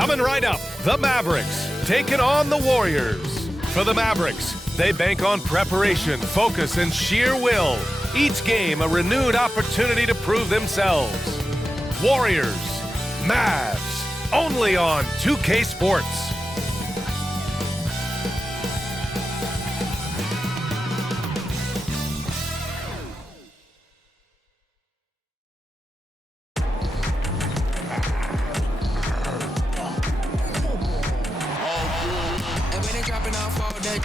Coming right up, the Mavericks taking on the Warriors. For the Mavericks, they bank on preparation, focus, and sheer will. Each game a renewed opportunity to prove themselves. Warriors, Mavs, only on 2K Sports.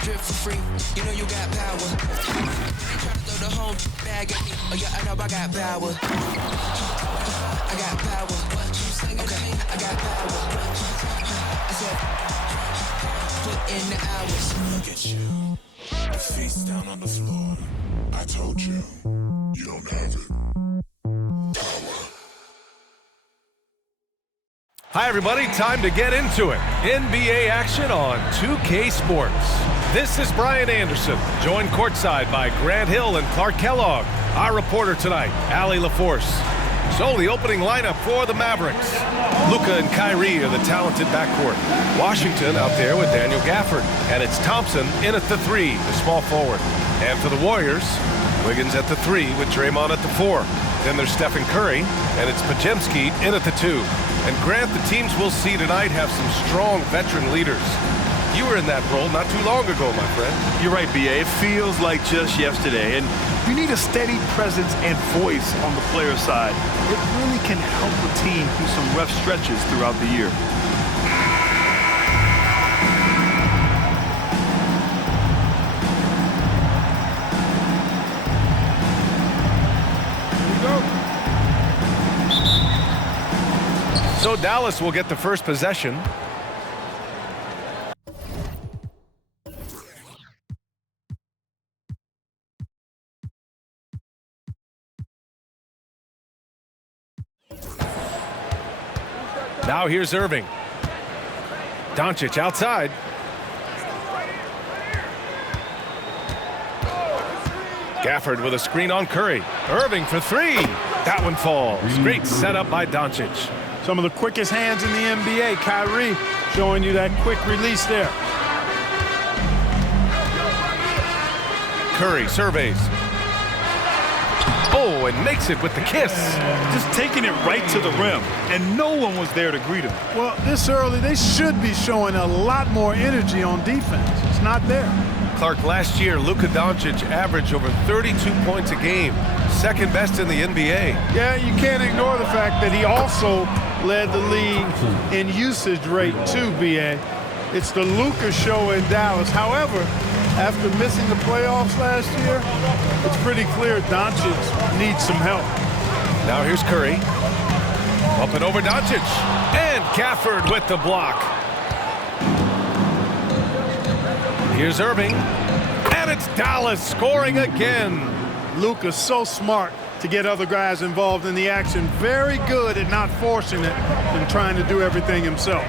Drip for free, you know you got power. They try to throw the whole bag at me. Oh yeah, I know I got power. I got power. Okay, I got power. I said, put in the hours. Look at you, your face down on the floor. I told you, you don't have it. Power. Hi everybody, time to get into it. NBA action on 2K Sports. This is Brian Anderson, joined courtside by Grant Hill and Clark Kellogg. Our reporter tonight, Allie LaForce. So the opening lineup for the Mavericks. Luka and Kyrie are the talented backcourt. Washington out there with Daniel Gafford. And it's Thompson in at the 3, the small forward. And for the Warriors, Wiggins at the 3 with Draymond at the 4. Then there's Steph and Curry, and it's Podziemski in at the 2. And Grant, the teams we'll see tonight have some strong veteran leaders. You were in that role not too long ago, my friend. You're right, B.A. It feels like just yesterday. And you need a steady presence and voice on the player side. It really can help a team through some rough stretches throughout the year. So Dallas will get the first possession. Now here's Irving. Doncic outside. Gafford with a screen on Curry. Irving for 3. That one falls. Great setup by Doncic. Some of the quickest hands in the NBA. Kyrie showing you that quick release there. Curry surveys. Oh, and makes it with the kiss. Just taking it right to the rim, and no one was there to greet him. Well, this early, they should be showing a lot more energy on defense. It's not there. Clark, last year, Luka Doncic averaged over 32 points a game. Second best in the NBA. Yeah, you can't ignore the fact that he also led the league in usage rate too, B.A. It's the Luka show in Dallas. However, after missing the playoffs last year, it's pretty clear Doncic needs some help. Now here's Curry. Up and over Doncic. And Gafford with the block. Here's Irving. And it's Dallas scoring again. Luka's so smart to get other guys involved in the action. Very good at not forcing it and trying to do everything himself.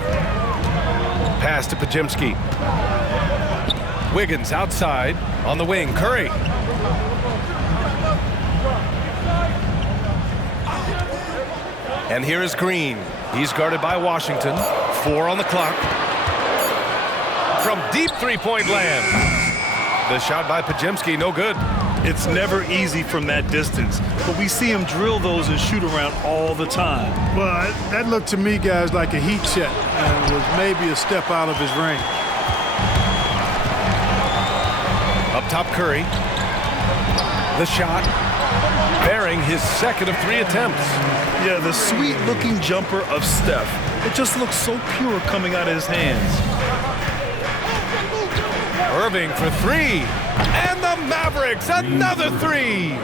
Pass to Podziemski. Wiggins outside on the wing. Curry. And here is Green. He's guarded by Washington. 4 on the clock. From deep three-point land. The shot by Podziemski, no good. It's never easy from that distance, but we see him drill those and shoot around all the time. Well, that looked to me, guys, like a heat check and was maybe a step out of his range. Up top, Curry. The shot, bearing his second of 3 attempts. Yeah, the sweet-looking jumper of Steph. It just looks so pure coming out of his hands. Irving for 3. And the Mavericks, another 3.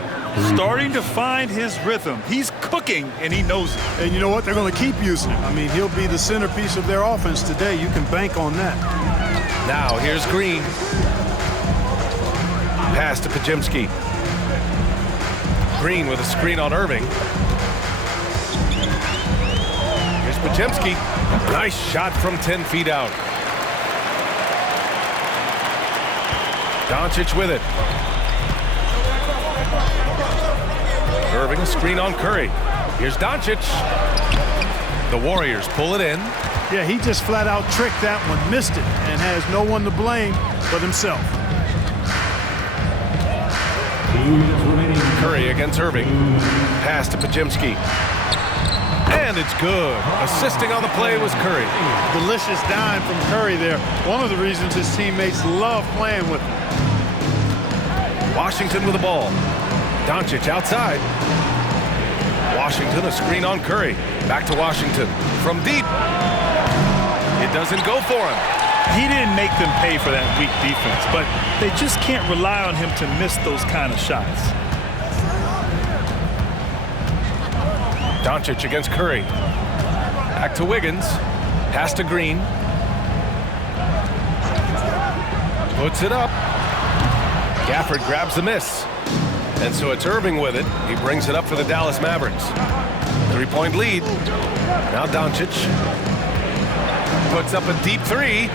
Starting to find his rhythm. He's cooking, and he knows it. And you know what? They're going to keep using him. I mean, he'll be the centerpiece of their offense today. You can bank on that. Now here's Green. Pass to Podziemski. Green with a screen on Irving. Here's Podziemski. Nice shot from 10 feet out. Doncic with it. Irving, a screen on Curry. Here's Doncic. The Warriors pull it in. Yeah, he just flat out tricked that one, missed it, and has no one to blame but himself. Curry against Irving. Pass to Pajemski. And it's good. Assisting on the play was Curry. Delicious dime from Curry there. One of the reasons his teammates love playing with him. Washington with the ball. Doncic outside. Washington, a screen on Curry. Back to Washington. From deep. It doesn't go for him. He didn't make them pay for that weak defense, but they just can't rely on him to miss those kind of shots. Doncic against Curry. Back to Wiggins. Pass to Green. Puts it up. Gafford grabs the miss. And so it's Irving with it. He brings it up for the Dallas Mavericks. 3-point lead. Now Doncic. Puts up a deep three.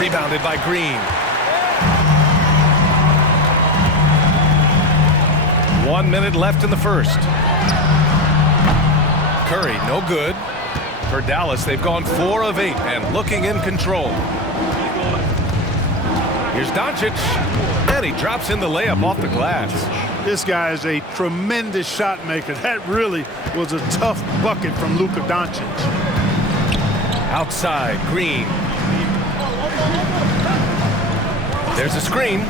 Rebounded by Green. 1 minute left in the first. Curry, no good. For Dallas, they've gone 4 of 8 and looking in control. Here's Doncic, and he drops in the layup off the glass. This guy is a tremendous shot maker. That really was a tough bucket from Luka Doncic. Outside, Green. There's a screen.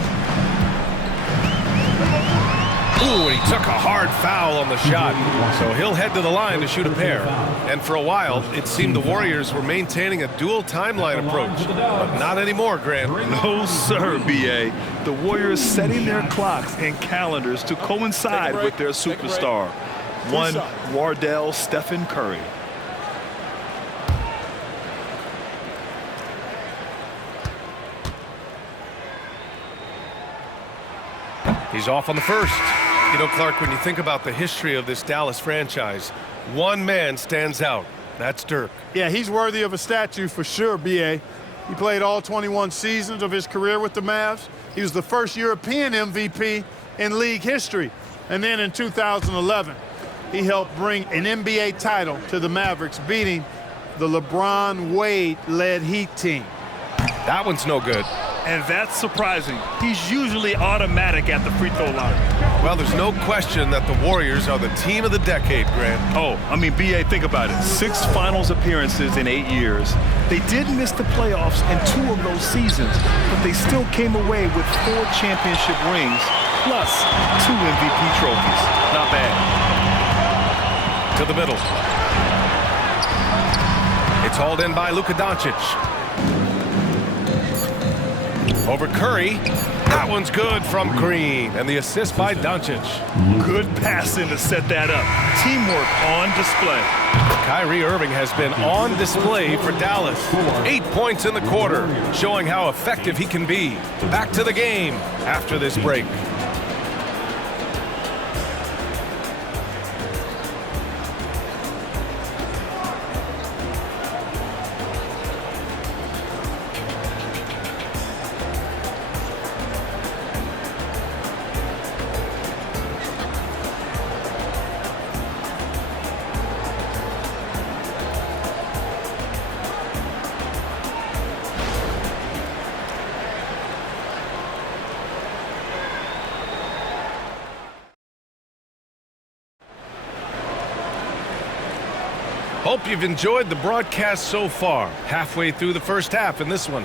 Ooh, and he took a hard foul on the shot. So he'll head to the line to shoot a pair. And for a while, it seemed the Warriors were maintaining a dual timeline approach. But not anymore, Grant. No, sir, B.A. The Warriors setting their clocks and calendars to coincide with their superstar. One Wardell Stephen Curry. He's off on the first. You know, Clark, when you think about the history of this Dallas franchise, one man stands out. That's Dirk. Yeah, he's worthy of a statue for sure, B.A. He played all 21 seasons of his career with the Mavs. He was the first European MVP in league history. And then in 2011, he helped bring an NBA title to the Mavericks, beating the LeBron Wade-led Heat team. That one's no good. And that's surprising. He's usually automatic at the free throw line. Well, there's no question that the Warriors are the team of the decade, Grant. Oh, I mean, B.A., think about it. 6 finals appearances in 8 years. They did miss the playoffs in 2 of those seasons, but they still came away with 4 championship rings, plus 2 MVP trophies. Not bad. To the middle. It's hauled in by Luka Doncic. Over Curry. That one's good from Green. And the assist by Doncic. Good passing to set that up. Teamwork on display. Kyrie Irving has been on display for Dallas. 8 points in the quarter, showing how effective he can be. Back to the game after this break. Hope you've enjoyed the broadcast so far. Halfway through the first half in this one.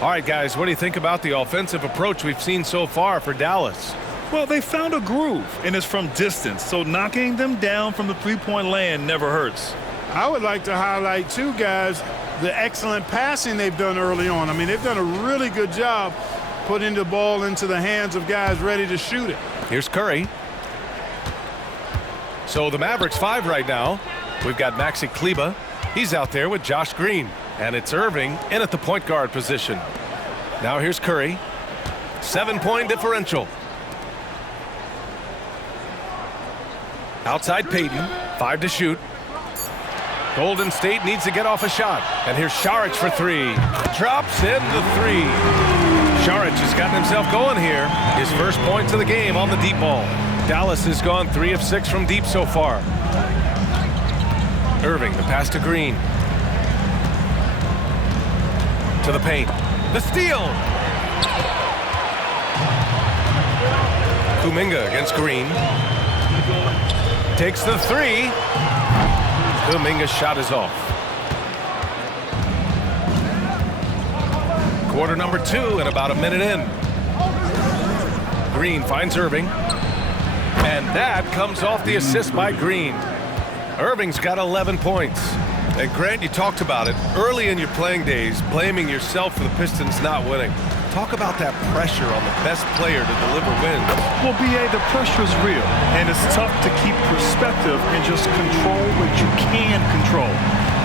All right, guys, what do you think about the offensive approach we've seen so far for Dallas? Well, they found a groove, and it's from distance, so knocking them down from the three-point land never hurts. I would like to highlight, too, guys, the excellent passing they've done early on. I mean, they've done a really good job putting the ball into the hands of guys ready to shoot it. Here's Curry. So the Mavericks 5 right now. We've got Maxi Kleber. He's out there with Josh Green. And it's Irving in at the point guard position. Now here's Curry. 7-point differential. Outside Payton. 5 to shoot. Golden State needs to get off a shot. And here's Saric for 3. Drops in the 3. Saric has gotten himself going here. His first points of the game on the deep ball. Dallas has gone 3 of 6 from deep so far. Irving, the pass to Green. To the paint. The steal. Kuminga against Green. Takes the three. Kuminga's shot is off. Quarter number 2 and about a minute in. Green finds Irving. And that comes off the assist by Green. Irving's got 11 points. And Grant, you talked about it early in your playing days, blaming yourself for the Pistons not winning. Talk about that pressure on the best player to deliver wins. Well, B.A., the pressure is real, and it's tough to keep perspective and just control what you can control.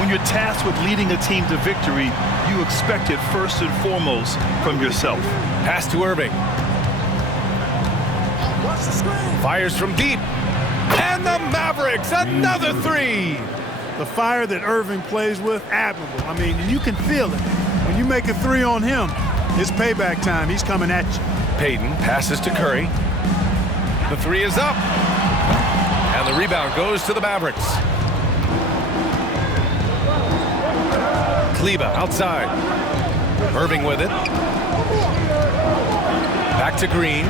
When you're tasked with leading a team to victory, you expect it first and foremost from yourself. Pass to Irving. Fires from deep. And the Mavericks, another three. The fire that Irving plays with, admirable. I mean, you can feel it. When you make a three on him, it's payback time. He's coming at you. Payton passes to Curry. The three is up. And the rebound goes to the Mavericks. Kleba outside. Irving with it. Back to Green.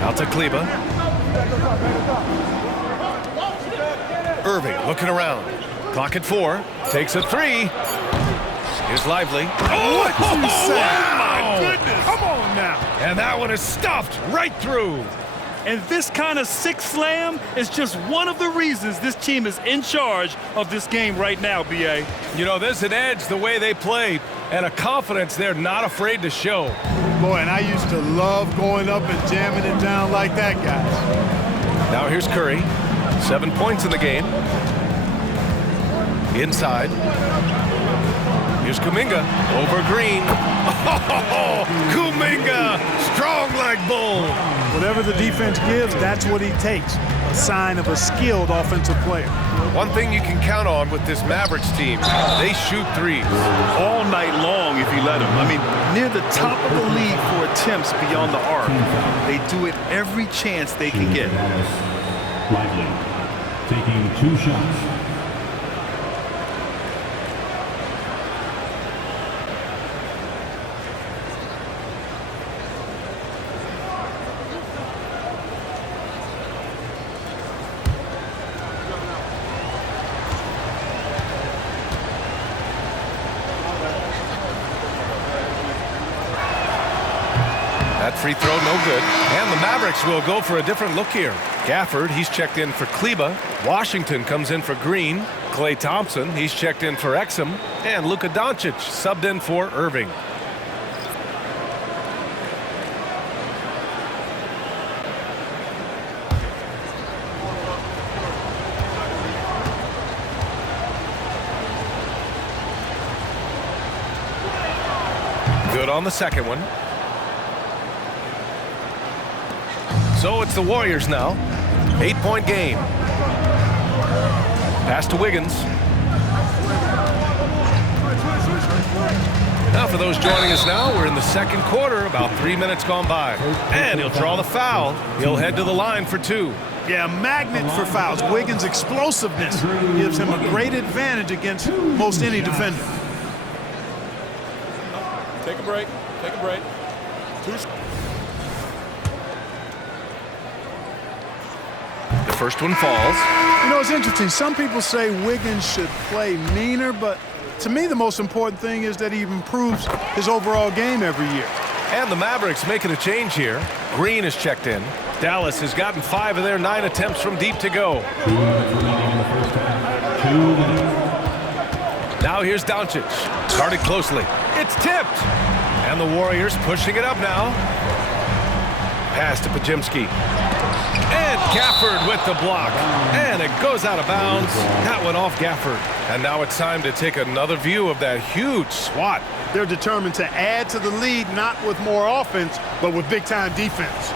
Out to Kleba. Irving looking around. Clock at 4. Takes a three. Here's Lively. Oh, what you say? Wow. My goodness. Come on now. And that one is stuffed right through. And this kind of sick slam is just one of the reasons this team is in charge of this game right now, B.A. You know, there's an edge the way they play and a confidence they're not afraid to show. Boy, and I used to love going up and jamming it down like that, guys. Now here's Curry. 7 points in the game. Inside. Here's Kuminga over Green. Oh, Kuminga, strong like bull. Whatever the defense gives, that's what he takes. A sign of a skilled offensive player. One thing you can count on with this Mavericks team, they shoot threes. All night long if you let them. I mean, near the top of the league for attempts beyond the arc. They do it every chance they can get. Lively, taking 2 shots. That free throw no good. And the Mavericks will go for a different look here. Gafford, he's checked in for Kleba. Washington comes in for Green. Klay Thompson, he's checked in for Exum. And Luka Doncic subbed in for Irving. Good on the second one. So it's the Warriors now. 8-point game. Pass to Wiggins. Now for those joining us now, we're in the second quarter, about 3 minutes gone by. And he'll draw the foul. He'll head to the line for 2. Yeah, magnet for fouls. Wiggins' explosiveness gives him a great advantage against most any defender. Take a break. Take a break. The first one falls. You know, it's interesting. Some people say Wiggins should play meaner, but to me the most important thing is that he improves his overall game every year. And the Mavericks making a change here. Green is checked in. Dallas has gotten 5 of their 9 attempts from deep to go. 2 minutes remaining in the first half. 2 minutes. Now here's Doncic. Guarded closely. It's tipped. And the Warriors pushing it up now. Pass to Pajemski. And Gafford with the block. And it goes out of bounds. That went off Gafford. And now it's time to take another view of that huge swat. They're determined to add to the lead, not with more offense, but with big-time defense.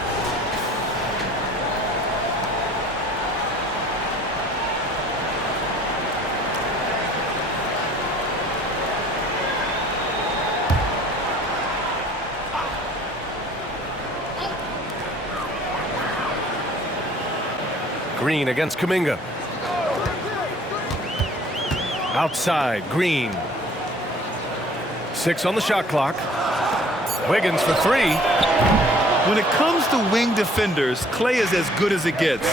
Green against Kuminga. Outside, Green. 6 on the shot clock. Wiggins for 3. When it comes to wing defenders, Klay is as good as it gets.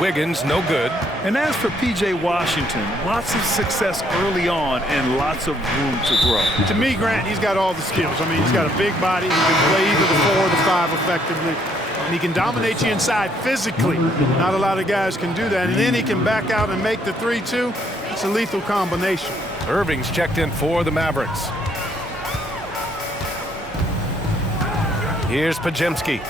Wiggins, no good. And as for P.J. Washington, lots of success early on and lots of room to grow. To me, Grant, he's got all the skills. I mean, he's got a big body. He can play either the 4 or the 5 effectively. And he can dominate you inside physically. Not a lot of guys can do that. And then he can back out and make the 3, too. It's a lethal combination. Irving's checked in for the Mavericks. Here's Pajemski.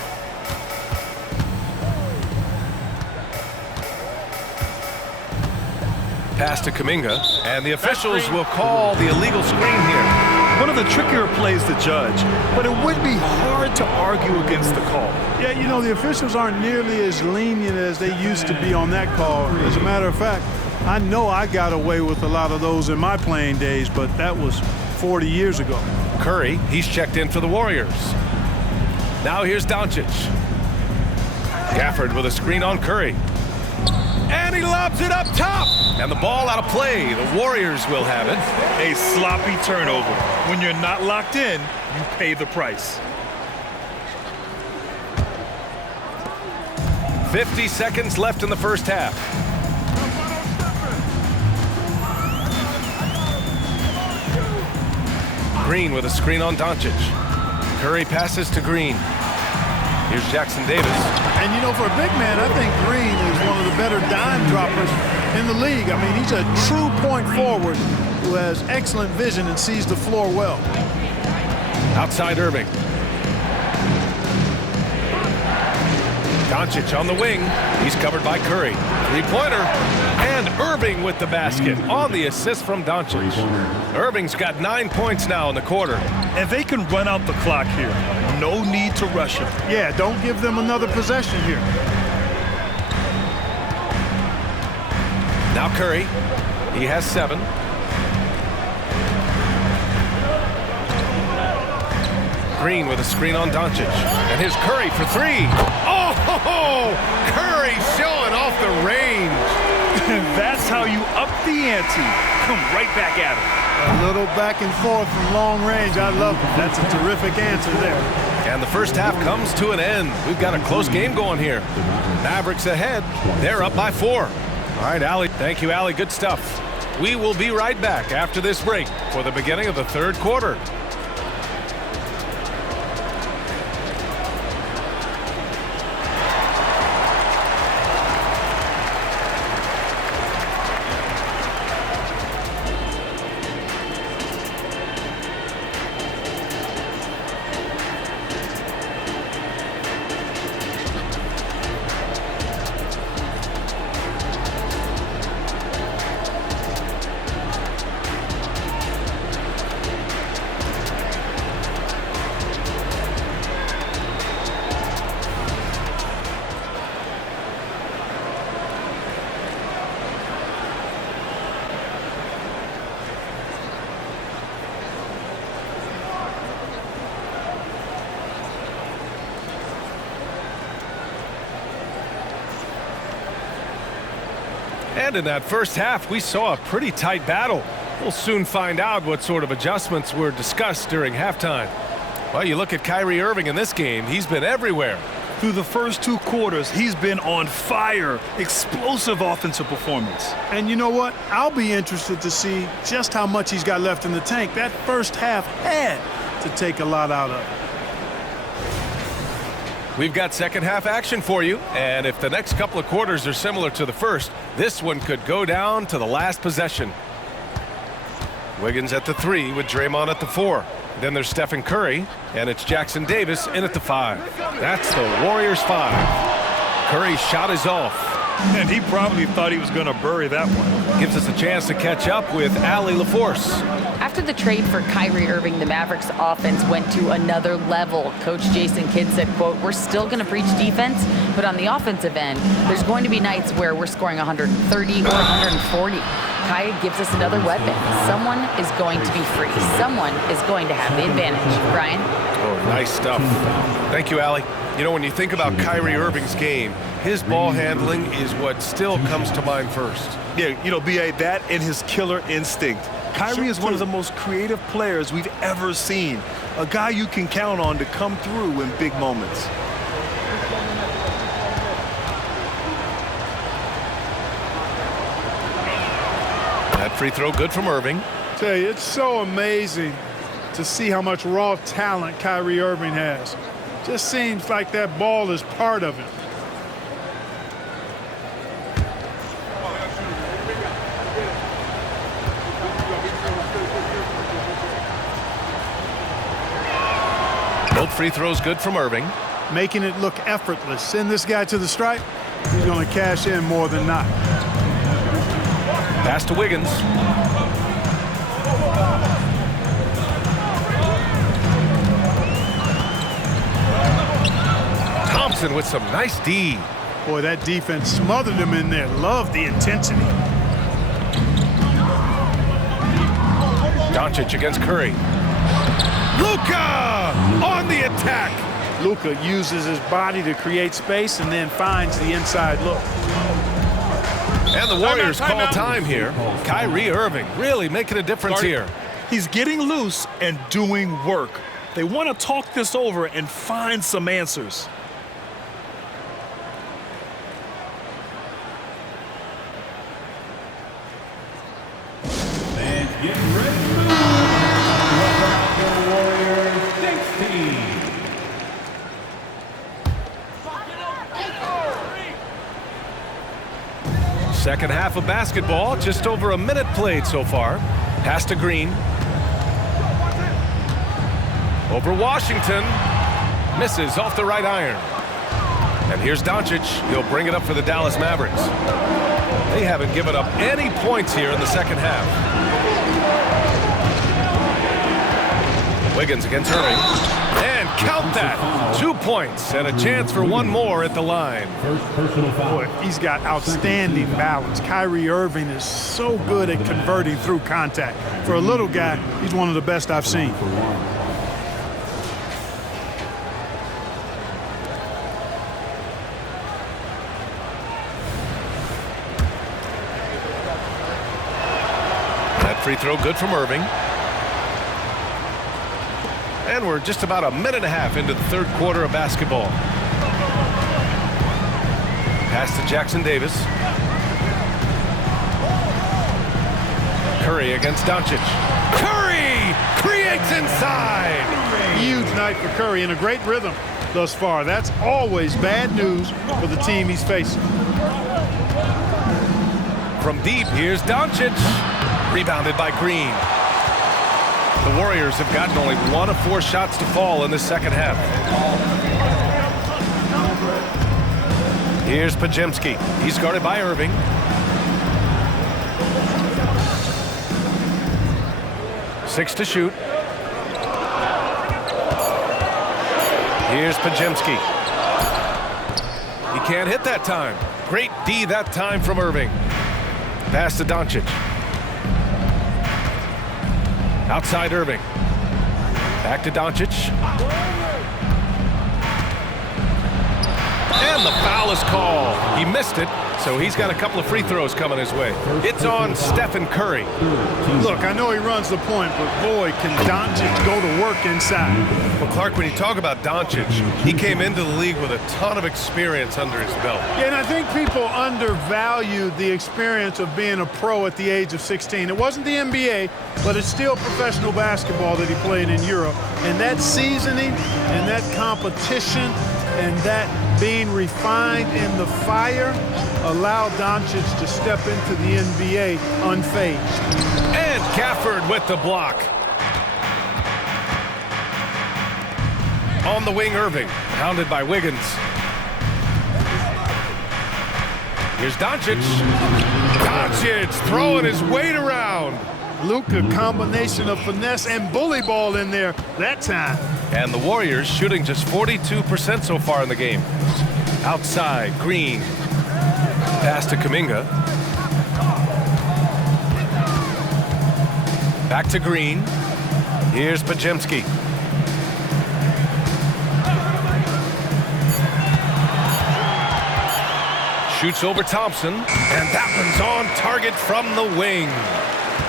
Pass to Kuminga, and the officials will call the illegal screen here. One of the trickier plays to judge, but it would be hard to argue against the call. Yeah, you know, the officials aren't nearly as lenient as they used to be on that call. As a matter of fact, I know I got away with a lot of those in my playing days, but that was 40 years ago. Curry, he's checked in for the Warriors. Now here's Doncic. Gafford with a screen on Curry. And he lobs it up top. And the ball out of play. The Warriors will have it. A sloppy turnover. When you're not locked in, you pay the price. 50 seconds left in the first half. Green with a screen on Doncic. Curry passes to Green. Here's Jackson Davis. And, you know, for a big man, I think Green is one of the better dime droppers in the league. I mean, he's a true point forward who has excellent vision and sees the floor well. Outside Irving. Doncic on the wing. He's covered by Curry. Three-pointer. And Irving with the basket on the assist from Doncic. Irving's got 9 points now in the quarter. And they can run out the clock here. No need to rush him. Yeah, don't give them another possession here. Now Curry. He has 7. Green with a screen on Doncic. And here's Curry for 3. Oh, Curry showing off the range. That's how you up the ante. Come right back at him. A little back and forth from long range. I love it. That's a terrific answer there. And the first half comes to an end. We've got a close game going here. Mavericks ahead. They're up by 4. All right, Allie. Thank you, Allie. Good stuff. We will be right back after this break for the beginning of the third quarter. And in that first half, we saw a pretty tight battle. We'll soon find out what sort of adjustments were discussed during halftime. Well, you look at Kyrie Irving in this game, he's been everywhere. Through the first 2 quarters, he's been on fire. Explosive offensive performance. And you know what? I'll be interested to see just how much he's got left in the tank. That first half had to take a lot out of it. We've got second half action for you, and if the next couple of quarters are similar to the first, this one could go down to the last possession. Wiggins at the 3 with Draymond at the 4. Then there's Steph and Curry, and it's Jackson Davis in at the 5. That's the Warriors 5. Curry's shot is off. And he probably thought he was going to bury that one. Gives us a chance to catch up with Allie LaForce. After the trade for Kyrie Irving, the Mavericks offense went to another level. Coach Jason Kidd said, quote, "We're still going to preach defense, but on the offensive end, there's going to be nights where we're scoring 130 or 140. Kai gives us another weapon. Someone is going to be free. Someone is going to have the advantage." Brian? Oh, nice stuff. Thank you, Allie. You know, when you think about Kyrie Irving's game, his ball handling is what still comes to mind first. Yeah, you know, B.A., that and his killer instinct. Kyrie is one of the most creative players we've ever seen. A guy you can count on to come through in big moments. That free throw good from Irving. Tell you, it's so amazing to see how much raw talent Kyrie Irving has. Just seems like that ball is part of him. Both free throws good from Irving. Making it look effortless. Send this guy to the stripe, he's going to cash in more than not. Pass to Wiggins. Thompson with some nice D. Boy, that defense smothered him in there. Love the intensity. Doncic against Curry. Luka on the attack. Luka uses his body to create space and then finds the inside look. And the Warriors call time here. Kyrie Irving really making a difference here. He's getting loose and doing work. They want to talk this over and find some answers. And get ready to move. Welcome out the Warriors 16. Second half of basketball, just over a minute played so far. Pass to Green. Over Washington. Misses off the right iron. And here's Doncic. He'll bring it up for the Dallas Mavericks. They haven't given up any points here in the second half. Wiggins against Irving. And count that. 2 points and a chance for one more at the line. First personal foul. Boy, he's got outstanding balance. Kyrie Irving is so good at converting through contact. For a little guy, he's one of the best I've seen. For one. That free throw good from Irving. And we're just about a minute and a half into the third quarter of basketball. Pass to Jackson Davis. Curry against Doncic. Curry creates inside. Huge night for Curry and a great rhythm thus far. That's always bad news for the team he's facing. From deep, here's Doncic. Rebounded by Green. The Warriors have gotten only 1 of 4 shots to fall in the second half. Here's Pajemski. He's guarded by Irving. Six to shoot. Here's Pajemski. He can't hit that time. Great D that time from Irving. Pass to Doncic. Outside Irving. Back to Doncic. And the foul is called. He missed it, so he's got a couple of free throws coming his way. It's on Steph and Curry. Look, I know he runs the point, but boy, can Doncic go to work inside. Well, Clark, when you talk about Doncic, he came into the league with a ton of experience under his belt. Yeah, and I think people undervalued the experience of being a pro at the age of 16. It wasn't the NBA, but it's still professional basketball that he played in Europe. And that seasoning and that competition and that being refined in the fire allowed Doncic to step into the NBA unfazed. And Gafford with the block. On the wing, Irving, pounded by Wiggins. Here's Doncic. Doncic throwing his weight around. Luka, combination of finesse and bully ball in there that time. And the Warriors shooting just 42% so far in the game. Outside, Green. Pass to Kuminga. Back to Green. Here's Pajemski. Shoots over Thompson, and that one's on target from the wing.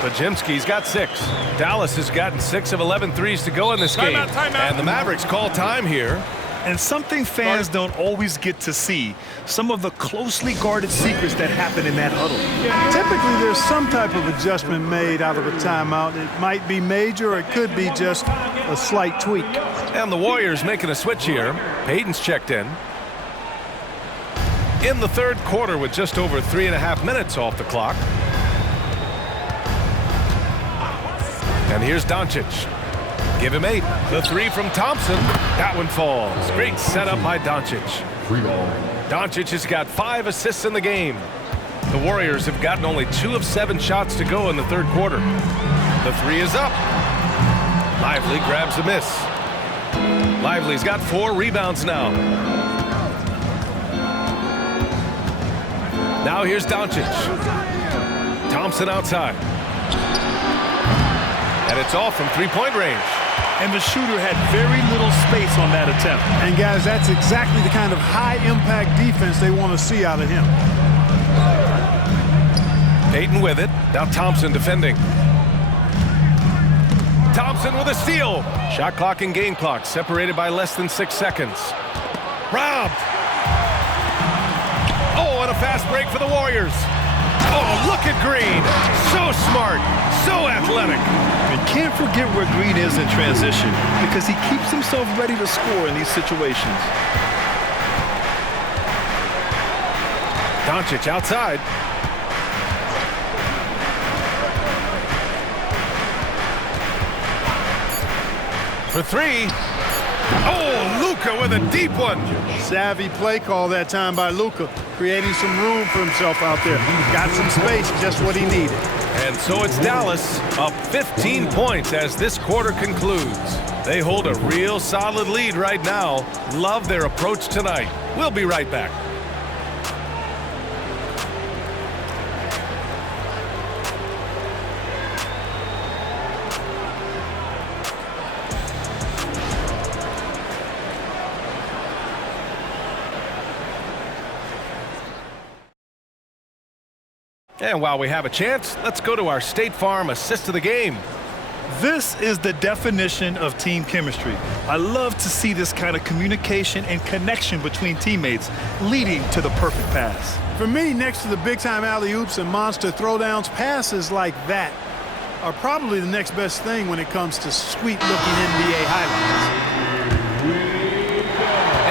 Bajemski's got 6. Dallas has gotten 6 of 11 threes to go in this game. And the Mavericks call time here. And something fans don't always get to see, some of the closely guarded secrets that happen in that huddle. Typically, there's some type of adjustment made out of a timeout. It might be major, or it could be just a slight tweak. And the Warriors making a switch here. Payton's checked in. In the third quarter with just over 3.5 minutes off the clock. And here's Doncic. Give him 8. The 3 from Thompson. That one falls. Great setup by Doncic. Doncic has got 5 assists in the game. The Warriors have gotten only 2 of 7 shots to go in the third quarter. The 3 is up. Lively grabs the miss. Lively's got 4 rebounds now. Now here's Doncic. Thompson outside. And it's off from three-point range. And the shooter had very little space on that attempt. And guys, that's exactly the kind of high-impact defense they want to see out of him. Payton with it. Now Thompson defending. Thompson with a steal. Shot clock and game clock separated by less than 6 seconds. Robbed. Oh, and a fast break for the Warriors. Oh, look at Green. So smart. So athletic. And can't forget where Green is in transition, because he keeps himself ready to score in these situations. Doncic outside. For 3. Oh, Luka with a deep one. Savvy play call that time by Luka, creating some room for himself out there. Got some space, just what he needed. And so it's Dallas up 15 points as this quarter concludes. They hold a real solid lead right now. Love their approach tonight. We'll be right back. And while we have a chance, let's go to our State Farm assist of the game. This is the definition of team chemistry. I love to see this kind of communication and connection between teammates leading to the perfect pass. For me, next to the big-time alley-oops and monster throwdowns, passes like that are probably the next best thing when it comes to sweet-looking NBA highlights.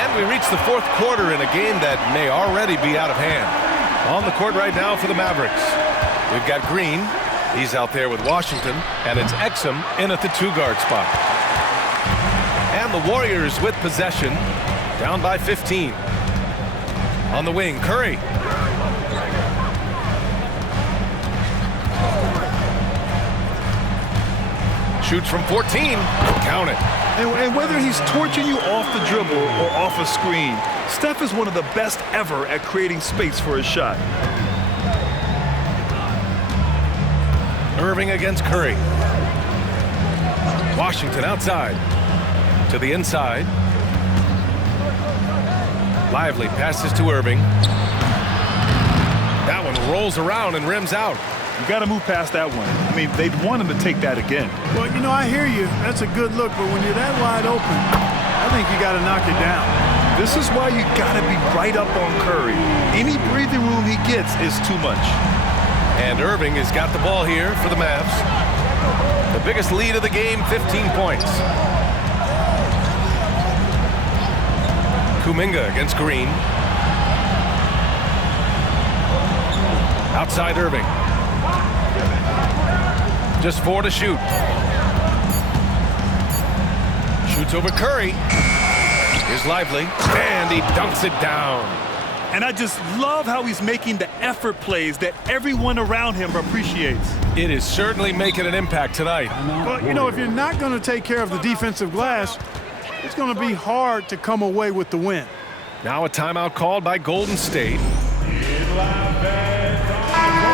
And we reach the fourth quarter in a game that may already be out of hand. On the court right now for the Mavericks. We've got Green. He's out there with Washington. And it's Exum in at the 2-guard spot. And the Warriors with possession. Down by 15. On the wing, Curry. Shoots from 14. Count it. And whether he's torching you off the dribble or off a screen, Steph is one of the best ever at creating space for his shot. Irving against Curry. Washington outside. To the inside. Lively passes to Irving. That one rolls around and rims out. You got to move past that one. I mean, they'd want him to take that again. Well, you know, I hear you. That's a good look, but when you're that wide open, I think you got to knock it down. This is why you got to be right up on Curry. Any breathing room he gets is too much. And Irving has got the ball here for the Mavs. The biggest lead of the game, 15 points. Kuminga against Green. Outside Irving. Just 4 to shoot. Shoots over Curry. Here's Lively. And he dunks it down. And I just love how he's making the effort plays that everyone around him appreciates. It is certainly making an impact tonight. Well, you know, if you're not going to take care of the defensive glass, it's going to be hard to come away with the win. Now a timeout called by Golden State.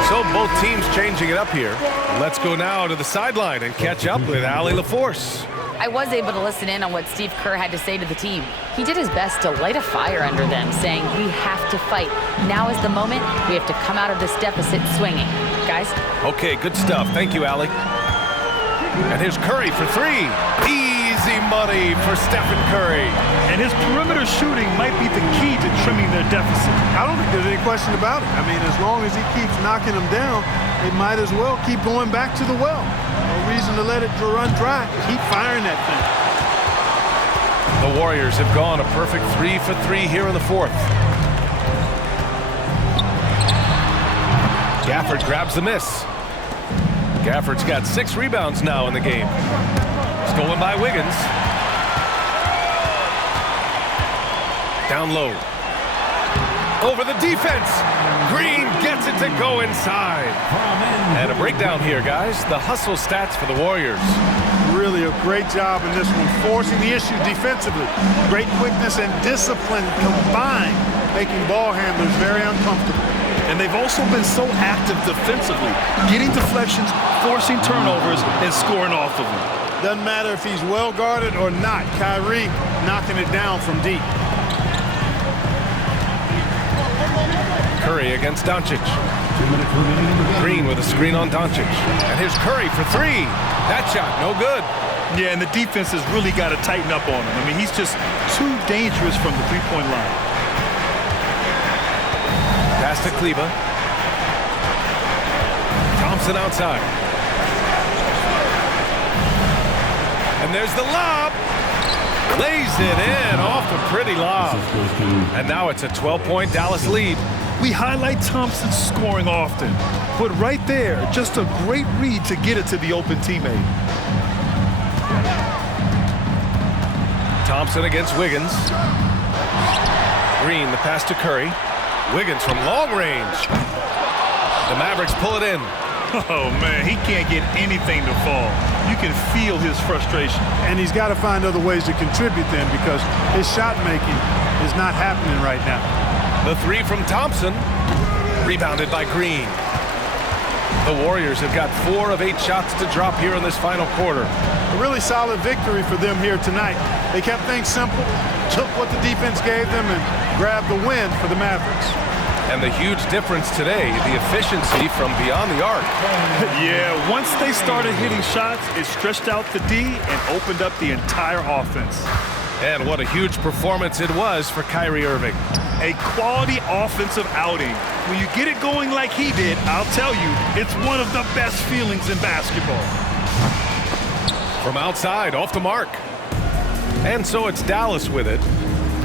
So both teams changing it up here. Let's go now to the sideline and catch up with Allie LaForce. I was able to listen in on what Steve Kerr had to say to the team. He did his best to light a fire under them, saying, we have to fight. Now is the moment. We have to come out of this deficit swinging. Guys? Okay, good stuff. Thank you, Allie. And here's Curry for three. Easy money for Stephen Curry. And his perimeter shooting might be the key to trimming their deficit. I don't think there's any question about it. I mean, as long as he keeps knocking them down, they might as well keep going back to the well. No reason to let it run dry. Keep firing that thing. The Warriors have gone a perfect 3 for 3 here in the fourth. Gafford grabs the miss. Gafford's got 6 rebounds now in the game. Stolen by Wiggins. Down low. Over the defense. Green gets it to go inside. And a breakdown here, guys. The hustle stats for the Warriors. Really a great job in this one, forcing the issue defensively. Great quickness and discipline combined, making ball handlers very uncomfortable. And they've also been so active defensively, getting deflections, forcing turnovers, and scoring off of them. Doesn't matter if he's well guarded or not. Kyrie knocking it down from deep. Curry against Doncic. Green with a screen on Doncic. And here's Curry for three. That shot, no good. Yeah, and the defense has really got to tighten up on him. I mean, he's just too dangerous from the three-point line. Pass to Kleba. Thompson outside. And there's the lob. Lays it in off a pretty lob. And now it's a 12-point Dallas lead. We highlight Thompson scoring often, but right there, just a great read to get it to the open teammate. Thompson against Wiggins. Green, the pass to Curry. Wiggins from long range. The Mavericks pull it in. Oh, man, he can't get anything to fall. You can feel his frustration. And he's got to find other ways to contribute then, because his shot making is not happening right now. The three from Thompson. Rebounded by Green. The Warriors have got 4 of 8 shots to drop here in this final quarter. A really solid victory for them here tonight. They kept things simple, took what the defense gave them, and grabbed the win for the Mavericks. And the huge difference today, the efficiency from beyond the arc. Yeah, once they started hitting shots, it stretched out the D and opened up the entire offense. And what a huge performance it was for Kyrie Irving. A quality offensive outing. When you get it going like he did, I'll tell you, it's one of the best feelings in basketball. From outside, off the mark. And so it's Dallas with it.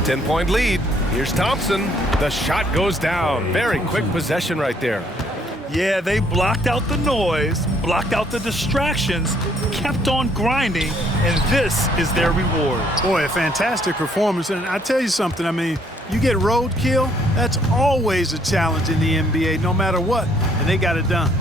10-point lead. Here's Thompson. The shot goes down. Very quick possession right there. Yeah, they blocked out the noise, blocked out the distractions, kept on grinding, and this is their reward. Boy, a fantastic performance. And I tell you something, I mean, you get roadkill, that's always a challenge in the NBA, no matter what, and they got it done.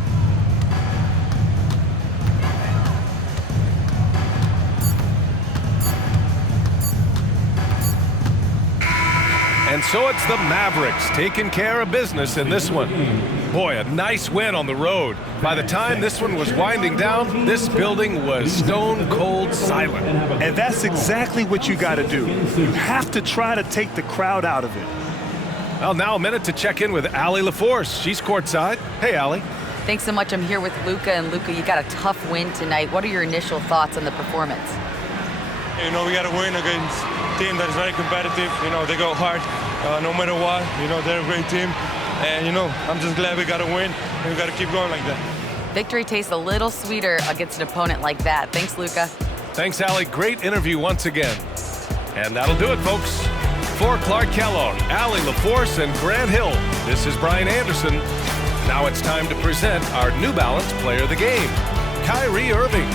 And so it's the Mavericks taking care of business in this one. Boy, a nice win on the road. By the time this one was winding down, this building was stone cold silent. And that's exactly what you got to do. You have to try to take the crowd out of it. Well, now a minute to check in with Allie LaForce. She's courtside. Hey, Allie. Thanks so much. I'm here with Luka. And Luka, you got a tough win tonight. What are your initial thoughts on the performance? You know, we got to win against a team that is very competitive. You know, they go hard no matter what. You know, they're a great team. And, you know, I'm just glad we got to win, and we got to keep going like that. Victory tastes a little sweeter against an opponent like that. Thanks, Luka. Thanks, Allie. Great interview once again. And that'll do it, folks. For Clark Kellogg, Allie LaForce, and Grant Hill, this is Brian Anderson. Now it's time to present our New Balance Player of the Game, Kyrie Irving.